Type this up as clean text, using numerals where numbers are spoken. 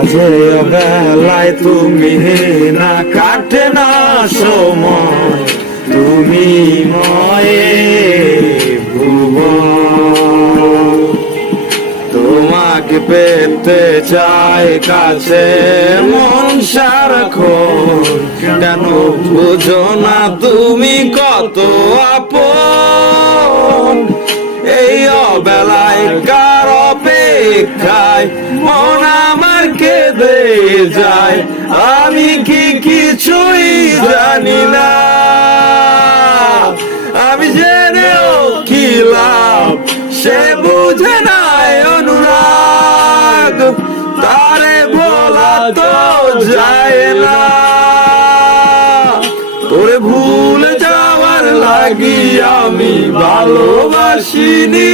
মাঝে অবেলায় তুমি না কাটে না সময়, তুমি ময়ে ভুবন। তোমাকে পেতে চাই কাছে মন সারাক্ষণ, কেন বুঝো না তুমি কত আপন। এই অবেলায় কার অপেক্ষায় মন আমার কেঁদে যায়, আমি কি কিছুই জানি না। আমি জেনেও কি লাভ, সে বুঝে নাই অনুরাগ, তারে বলা তো যায় না। তোরে ভুলে যাওয়ার লাগি আমি ভালোবাসিনি।